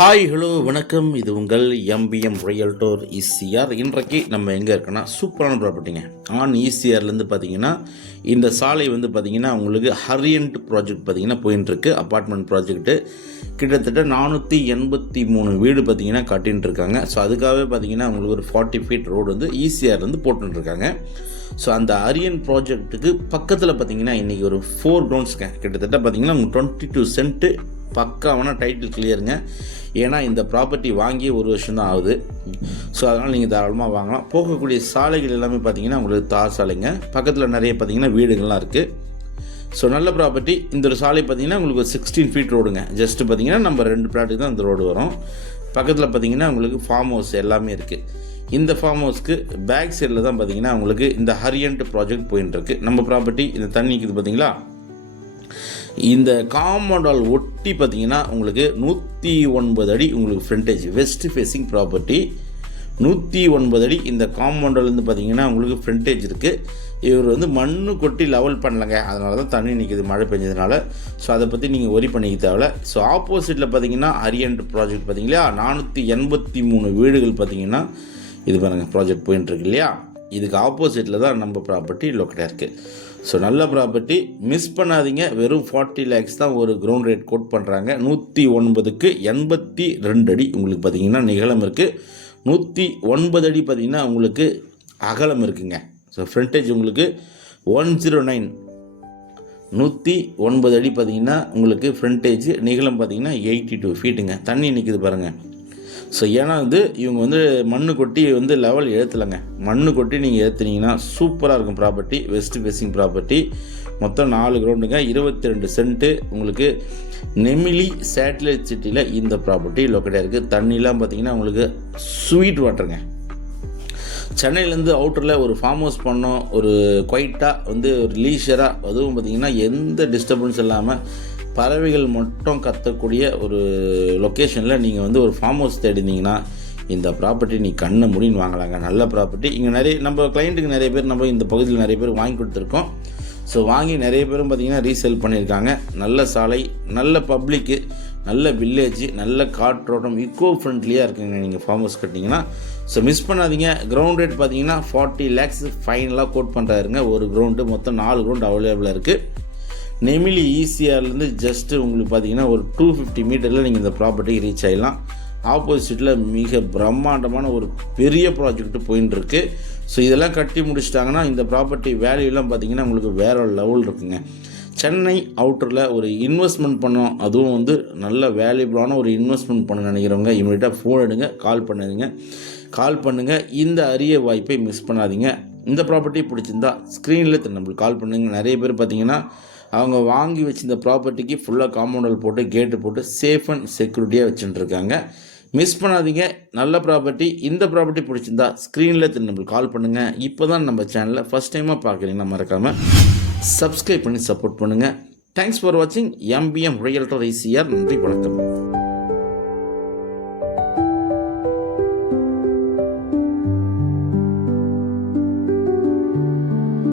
Hi hello வணக்கம். இது உங்கள் எம்பிஎம் ரியல்டோர் ஈசிஆர். இன்றைக்கு நம்ம எங்கே இருக்கோன்னா சூப்பரான ப்ராப்பர்ட்டிங்க. ஈசிஆர்லேருந்து பார்த்தீங்கன்னா இந்த சாலை வந்து பார்த்திங்கன்னா உங்களுக்கு ஹரியன்ட் ப்ராஜெக்ட் பார்த்திங்கன்னா போயின்ட்டுருக்கு. அப்பார்ட்மெண்ட் ப்ராஜெக்ட்டு கிட்டத்தட்ட 483 வீடு பார்த்திங்கன்னா கட்டின்னு இருக்காங்க. ஸோ அதுக்காகவே பார்த்திங்கன்னா உங்களுக்கு ஒரு 40 ஃபீட் ரோடு வந்து ஈசிஆர்லேருந்து போட்டுருக்காங்க. ஸோ அந்த அரியன் ப்ராஜெக்ட்டுக்கு பக்கத்தில் பார்த்திங்கன்னா இன்றைக்கி ஒரு 4 கிரவுண்ட்ஸ்ங்க கிட்டத்தட்ட பார்த்திங்கன்னா 22 சென்ட்டு பக்காவான டைட்டில் கிளியருங்க. ஏன்னா இந்த ப்ராப்பர்ட்டி வாங்கி ஒரு வருஷம் தான் ஆகுது. ஸோ அதனால் நீங்கள் தாராளமாக வாங்கலாம். போகக்கூடிய சாலைகள் எல்லாமே பார்த்தீங்கன்னா உங்களுக்கு தார் சாலைங்க. பக்கத்தில் நிறைய பார்த்தீங்கன்னா வீடுகள்லாம் இருக்குது. ஸோ நல்ல ப்ராப்பர்ட்டி. இந்த ஒரு சாலை பார்த்தீங்கன்னா உங்களுக்கு ஒரு 16 ஃபீட் ரோடுங்க. ஜஸ்ட்டு பார்த்தீங்கன்னா நம்ம 2 பிளாட்டுக்கு தான் இந்த ரோடு வரும். பக்கத்தில் பார்த்தீங்கன்னா உங்களுக்கு ஃபார்ம் ஹவுஸ் எல்லாமே இருக்குது. இந்த ஃபார்ம் ஹவுஸ்க்கு பேக் சைடில் தான் பார்த்தீங்கன்னா உங்களுக்கு இந்த ஹரியன்ட் ப்ராஜெக்ட் போயின்னு இருக்குது. நம்ம ப்ராப்பர்ட்டி இந்த தண்ணிக்குது பார்த்தீங்களா, இந்த காம்பவுண்டால் ஒட்டி பார்த்தீங்கன்னா உங்களுக்கு 109 அடி உங்களுக்கு ஃப்ரண்டேஜ். வெஸ்ட் ஃபேஸிங் ப்ராப்பர்ட்டி 109 அடி இந்த காம்பவுண்டாலேருந்து பார்த்தீங்கன்னா உங்களுக்கு ஃப்ரண்டேஜ் இருக்குது. இவர் வந்து மண்ணு கொட்டி லெவல் பண்ணலங்க, அதனால தான் தண்ணி நிற்கிது மழை பெஞ்சதுனால. ஸோ அதை பற்றி நீங்கள் ஒரி பண்ணிக்க தேவையில்ல. ஸோ ஆப்போசிட்டில் பார்த்தீங்கன்னா அரியன்ட் ப்ராஜெக்ட் பார்த்தீங்களா, 483 வீடுகள் பார்த்தீங்கன்னா இது பாருங்கள் ப்ராஜெக்ட் போயின்ட்டுருக்கு இல்லையா. இதுக்கு ஆப்போசிட்டில் தான் நம்ம ப்ராப்பர்ட்டி லொக்கேட்டாக இருக்குது. ஸோ நல்ல ப்ராப்பர்ட்டி, மிஸ் பண்ணாதீங்க. வெறும் 40 லேக்ஸ் தான் ஒரு கிரவுண்ட் ரேட் கோட் பண்ணுறாங்க. 109க்கு 82 அடி உங்களுக்கு பார்த்தீங்கன்னா நிகழம் இருக்குது. 109 அடி பார்த்தீங்கன்னா உங்களுக்கு அகலம் இருக்குங்க. ஸோ ஃப்ரண்டேஜ் உங்களுக்கு 109, 109 அடி பார்த்தீங்கன்னா உங்களுக்கு ஃப்ரண்டேஜ். நிகழம் பார்த்தீங்கன்னா 82 ஃபீட்டுங்க. தண்ணி நிற்கிது பாருங்கள். ஸோ ஏன்னா வந்து இவங்க வந்து மண்ணு கொட்டி வந்து லெவல் ஏற்றலைங்க. மண்ணு கொட்டி நீங்கள் ஏற்றுனீங்கன்னா சூப்பராக இருக்கும் ப்ராப்பர்ட்டி. West facing property. மொத்தம் 4 கிரவுண்டுங்க, 22 சென்ட்டு உங்களுக்கு நெமிலி சேட்டலைட் சிட்டியில் இந்த ப்ராப்பர்ட்டி லொக்கேட்டாக இருக்குது. தண்ணிலாம் பார்த்தீங்கன்னா உங்களுக்கு ஸ்வீட் வாட்டருங்க. சென்னையிலேருந்து அவுட்டரில் ஒரு ஃபார்ம் ஹவுஸ் பண்ணோம், ஒரு குவைட்டாக வந்து ஒரு லீஷராக, அதுவும் பார்த்திங்கன்னா எந்த டிஸ்டர்பன்ஸ் இல்லாமல் பறவைகள் மட்டும் கத்தக்கூடிய ஒரு லொக்கேஷனில் நீங்கள் வந்து ஒரு ஃபார்ம் ஹவுஸ் தேடினீங்கன்னா இந்த ப்ராப்பர்ட்டி நீ கண்ணை முடின்னு வாங்கலாங்க. நல்ல ப்ராப்பர்ட்டி. இங்கே நிறைய நம்ம கிளைண்ட்டுக்கு நிறைய பேர் நம்ம இந்த பகுதியில் நிறைய பேர் வாங்கி கொடுத்துருக்கோம். ஸோ வாங்கி நிறைய பேரும் பார்த்திங்கன்னா ரீசேல் பண்ணியிருக்காங்க. நல்ல சாலை, நல்ல பப்ளிக்கு, நல்ல வில்லேஜ், நல்ல காற்றோட்டம், இக்கோ ஃப்ரெண்ட்லியாக இருக்குங்க நீங்கள் ஃபார்ம் ஹவுஸ் கட்டிங்கன்னா. ஸோ மிஸ் பண்ணாதீங்க. கிரவுண்ட் ரேட் பார்த்தீங்கன்னா 40 லேக்ஸ் ஃபைனலாக கோட் பண்ணுறாருங்க ஒரு கிரவுண்டு. மொத்தம் 4 கிரவுண்டு அவைலபிளாக இருக்குது. நெமிலி ஈசிஆர்லேருந்து ஜஸ்ட்டு உங்களுக்கு பார்த்தீங்கன்னா ஒரு 250 மீட்டரில் நீங்கள் இந்த ப்ராப்பர்ட்டிக்கு ரீச் ஆகிடலாம். ஆப்போசிட்டில் மிக பிரம்மாண்டமான ஒரு பெரிய ப்ராஜெக்ட் போயின்னு இருக்குது. ஸோ இதெல்லாம் கட்டி முடிச்சிட்டாங்கன்னா இந்த ப்ராப்பர்ட்டி வேல்யூலாம் பார்த்தீங்கன்னா உங்களுக்கு வேறு லெவல் இருக்குங்க. சென்னை அவுட்டரில் ஒரு இன்வெஸ்ட்மெண்ட் பண்ணோம், அதுவும் வந்து நல்ல வேல்யூபிளான ஒரு இன்வெஸ்ட்மெண்ட் பண்ண நினைக்கிறவங்க இமீடியட்டாக ஃபோன் எடுங்க, கால் பண்ணுங்கள். இந்த அரிய வாய்ப்பை மிஸ் பண்ணாதீங்க. இந்த ப்ராப்பர்ட்டி பிடிச்சிருந்தா ஸ்க்ரீனில் நம்மளுக்கு கால் பண்ணுங்கள். நிறைய பேர் பார்த்தீங்கன்னா அவங்க வாங்கி வச்சிருந்த ப்ராப்பர்ட்டிக்கு ஃபுல்லாக காம்பவுண்டல் போட்டு கேட்டு போட்டு சேஃப் அண்ட் செக்யூரிட்டியாக வச்சுட்டுருக்காங்க. மிஸ் பண்ணாதீங்க. நல்ல ப்ராப்பர்ட்டி. இந்த ப்ராப்பர்ட்டி பிடிச்சிருந்தா ஸ்க்ரீனில் நம்மளுக்கு கால் பண்ணுங்கள். இப்போ தான் நம்ம சேனலில் ஃபஸ்ட் டைமாக பார்க்குறீங்கன்னா மறக்காமல் சப்ஸ்கிரைப் பண்ணி சப்போர்ட் பண்ணுங்கள். தேங்க்ஸ் ஃபார் வாட்சிங் எம்பிஎம் ரியல்டர் ஈசிஆர். நன்றி, வணக்கம்.